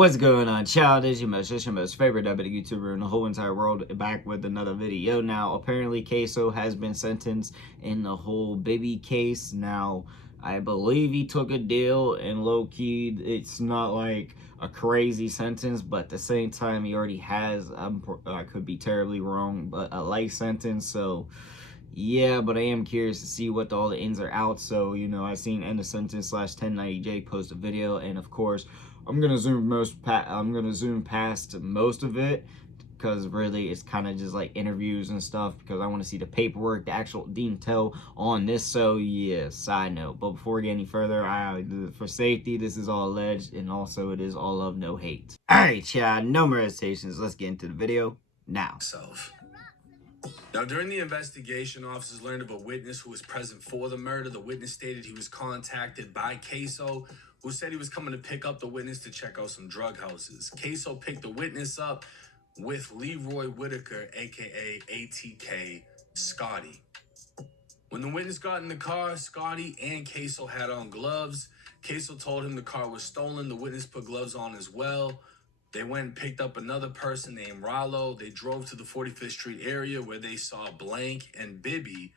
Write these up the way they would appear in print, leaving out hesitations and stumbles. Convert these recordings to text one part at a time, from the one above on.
What's going on, child? It's your most favorite Diabeto YouTuber in the whole entire world, back with another video. Now, apparently, Ksoo has been sentenced in the whole Bibby case. Now, I believe he took a deal, and low-key, it's not like a crazy sentence, but at the same time, he already has, I could be terribly wrong, but a life sentence, so... Yeah, but I am curious to see what all the ins are out. So, you know, I seen End of Sentence / 1090J post a video, and of course, I'm gonna zoom past most of it because really it's kind of just like interviews and stuff because I want to see the paperwork, the actual detail on this. So yeah, side note. But before we get any further, for safety, this is all alleged, and also it is all love, no hate. All right, Chad, no more hesitations. Let's get into the video now. Now, during the investigation, officers learned of a witness who was present for the murder. The witness stated he was contacted by Ksoo, who said he was coming to pick up the witness to check out some drug houses. Ksoo picked the witness up with Leroy Whitaker, aka ATK Scotty. When the witness got in the car, Scotty and Ksoo had on gloves. Ksoo told him the car was stolen. The witness put gloves on as well. They went and picked up another person named Rollo. They drove to the 45th Street area where they saw Blank and Bibby,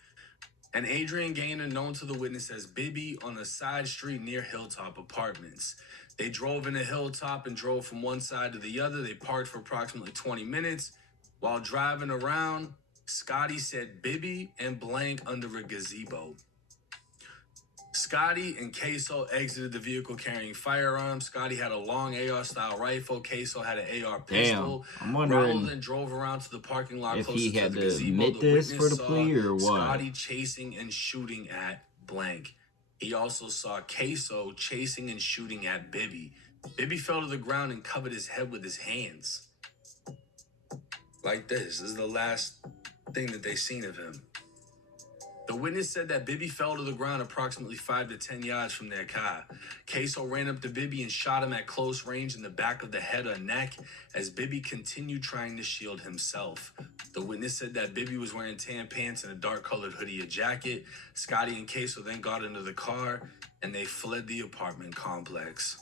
and Adrian Gaynor, known to the witness as Bibby, on a side street near Hilltop Apartments. They drove into Hilltop and drove from one side to the other. They parked for approximately 20 minutes. While driving around, Scotty said Bibby and Blank under a gazebo. Scotty and Ksoo exited the vehicle carrying firearms. Scotty had a long AR-style rifle. Ksoo had an AR pistol. Damn, I'm wondering Rollo then drove around to the parking lot if closer he to had the to gazebo. admit this for the plea or what. Scotty chasing and shooting at Blank. He also saw Ksoo chasing and shooting at Bibby. Bibby fell to the ground and covered his head with his hands. Like this. This is the last thing that they seen of him. The witness said that Bibby fell to the ground approximately 5 to 10 yards from their car. Ksoo ran up to Bibby and shot him at close range in the back of the head or neck as Bibby continued trying to shield himself. The witness said that Bibby was wearing tan pants and a dark-colored hoodie or jacket. Scotty and Ksoo then got into the car and they fled the apartment complex.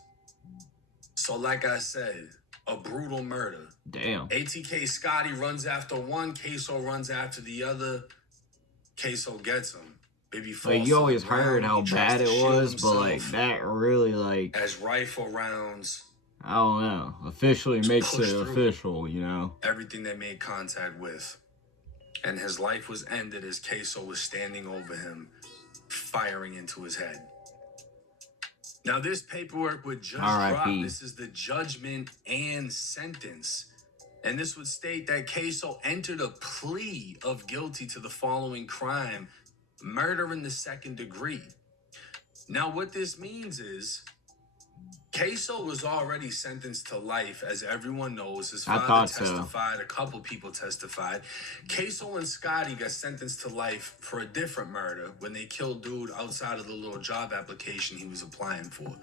So like I said, a brutal murder. Damn. ATK Scotty runs after one, Ksoo runs after the other. Ksoo gets him. Bibby falls. Like, you always heard how bad it was, but like that really, like, as rifle rounds, I don't know, officially makes it official, you know, everything they made contact with. And his life was ended as Ksoo was standing over him, firing into his head. Now, this paperwork would just drop. This is the judgment and sentence. And this would state that Ksoo entered a plea of guilty to the following crime: murder in the second degree. Now, what this means is Ksoo was already sentenced to life, as everyone knows. His father testified, a couple people testified. Ksoo and Scotty got sentenced to life for a different murder when they killed dude outside of the little job application he was applying for.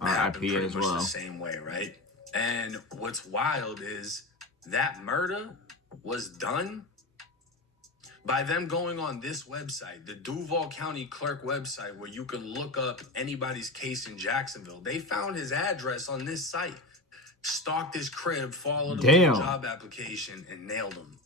R.I.P. as well. The same way, right? And what's wild is that murder was done by them going on this website, the Duval County Clerk website, where you can look up anybody's case in Jacksonville. They found his address on this site, stalked his crib, followed him to a job application, and nailed him.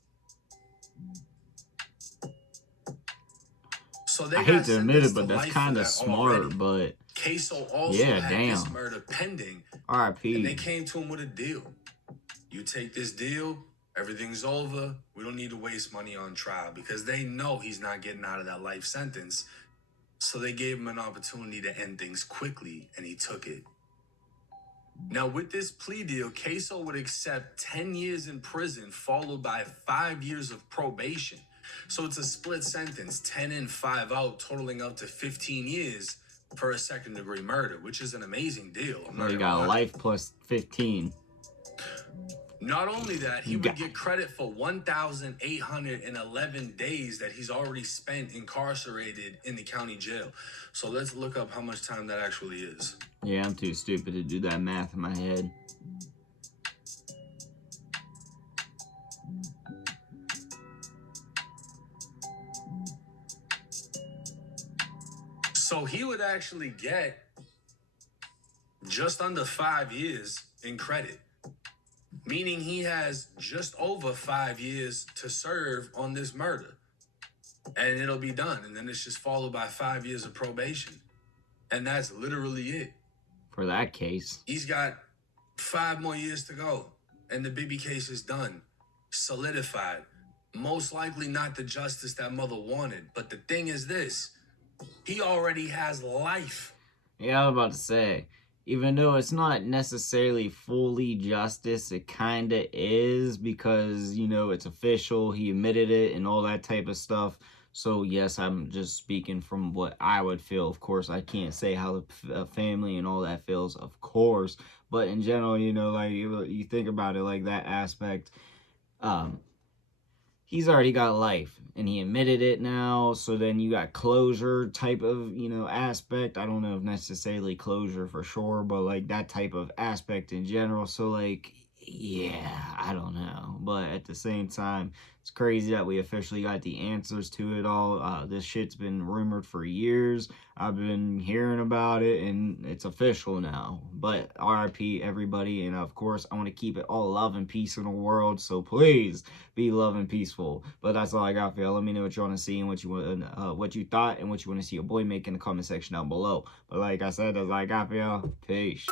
So they I hate to admit it, but that's kind of smart, but Ksoo also had this murder pending. R.I.P. And they came to him with a deal. You take this deal, everything's over. We don't need to waste money on trial, because they know he's not getting out of that life sentence. So they gave him an opportunity to end things quickly, and he took it. Now, with this plea deal, Ksoo would accept 10 years in prison, followed by 5 years of probation. So it's a split sentence, 10 in, 5 out, totaling up to 15 years for a second-degree murder, which is an amazing deal. You got life plus 15. Not only that, he would get credit for 1,811 days that he's already spent incarcerated in the county jail. So let's look up how much time that actually is. Yeah, I'm too stupid to do that math in my head. So he would actually get just under 5 years in credit, meaning he has just over 5 years to serve on this murder. And it'll be done. And then it's just followed by 5 years of probation. And that's literally it. For that case. He's got 5 more years to go. And the Bibby case is done. Solidified. Most likely not the justice that mother wanted. But the thing is this. He already has life. Yeah, I was about to say, even though it's not necessarily fully justice, it kind of is because, you know, it's official. He admitted it and all that type of stuff. So, yes, I'm just speaking from what I would feel. Of course, I can't say how the family and all that feels, of course. But in general, you know, like, you think about it like that aspect, he's already got life and he admitted it now. So then you got closure type of, you know, aspect. I don't know if necessarily closure for sure, but like that type of aspect in general. So like, yeah, I don't know. But at the same time, it's crazy that we officially got the answers to it all. This shit's been rumored for years. I've been hearing about it and it's official now. But RIP everybody. And of course, I want to keep it all love and peace in the world. So please be love and peaceful. But that's all I got for y'all. Let me know what you want to see and what you thought and what you want to see your boy make in the comment section down below. But like I said, that's all I got for y'all. Peace.